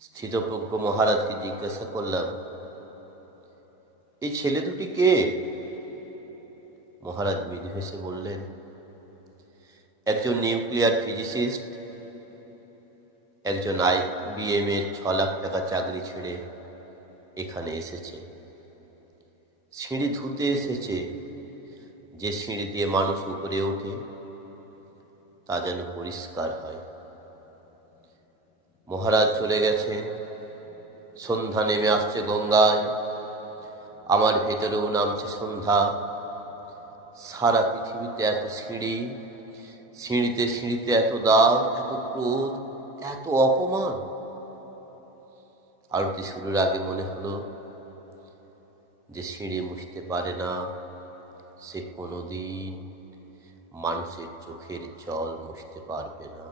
স্থিতপ্রজ্ঞ মহারাজকে জিজ্ঞাসা করলাম, এই ছেলে দুটি কে? মহারাজ মৃদু হেসে বললেন, একজন নিউক্লিয়ার ফিজিসিস্ট, একজন IBM এর 6 লাখ টাকা চাকরি ছেড়ে এখানে এসেছে। সিঁড়ি ধুতে এসেছে। যে সিঁড়ি দিয়ে মানুষ উপরে ওঠে তা যেন পরিষ্কার হয়। মহারাজ চলে গেছে। সন্ধ্যা নেমে আসছে গঙ্গায়, আমার ভেতরেও নামছে সন্ধ্যা। সারা পৃথিবীতে এত সিঁড়ি, সিঁড়িতে সিঁড়িতে এত দাগ, এত ক্রোধ, এত অপমান। আরতি শুরুর আগে মনে হলো, যে সিঁড়ি মুছতে পারে না সে কোনোদিন মানুষের চোখের জল মুছতে পারবে না।